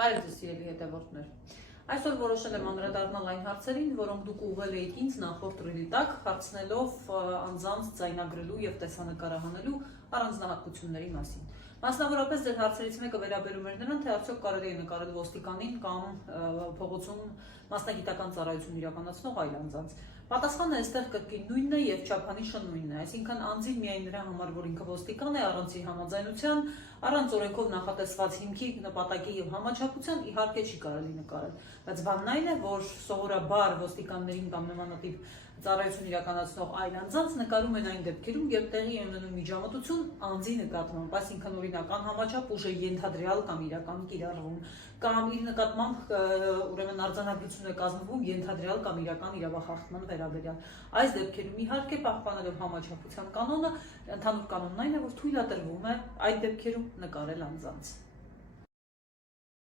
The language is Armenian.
Բարև ձեզ սիրելի հետևորդներ։ Այսօր որոշել եմ անդրադառնալ այն հարցերին, որոնք դուք ուղղել եք ինձ նախորդ ռիլի տակ, հարցնելով անձանց ձայնագրելու եւ տեսանկարահանելու առանձնահատկությունների մասին։ Մասնավորապես ձեր հարցերից մեկը վերաբերում էր նրան, թե արդյոք կարելի է նկարել ոստիկանին կամ փողոցում մասնագիտական ծառայություն իրականացնող այլ անձանց։ Պատասխանը այստեղ կրկին նույնն է եւ չափանիշը նույնն է, այսինքն անձին միայն նրա համար, որ ինքը ոստիկան է, առանց իր համաձայնության, առանց օրենքով նախատեսված հիմքի, նպատակի եւ համաչափության իհարկե չի կարելի նկարել։ Բայց բանն այն է, որ սովորաբար ոստիկաններին կամ նմանատիպ ծառայություն իրականացնող այլ անձանց նկարում են այն դեպքերում, երբ տեղի է ունենում միջամտություն անձի նկատմամբ, այսինքն օրինակ անհամաչափ ուժ է ենթադրյալ կամ իրական կիրառվում, կամ իր նկատմամբ ուրեմն արձանագրություն է կազմվում ենթադրյալ կամ իրական իրավախախտման վերաբերյալ։ Այս դեպքերում իհարկե պահպանելով համաչափության կանոնը, ընդհանուր կանոնն այն է, որ թույլատրվում է այդ դեպքերում նկարել անձանց։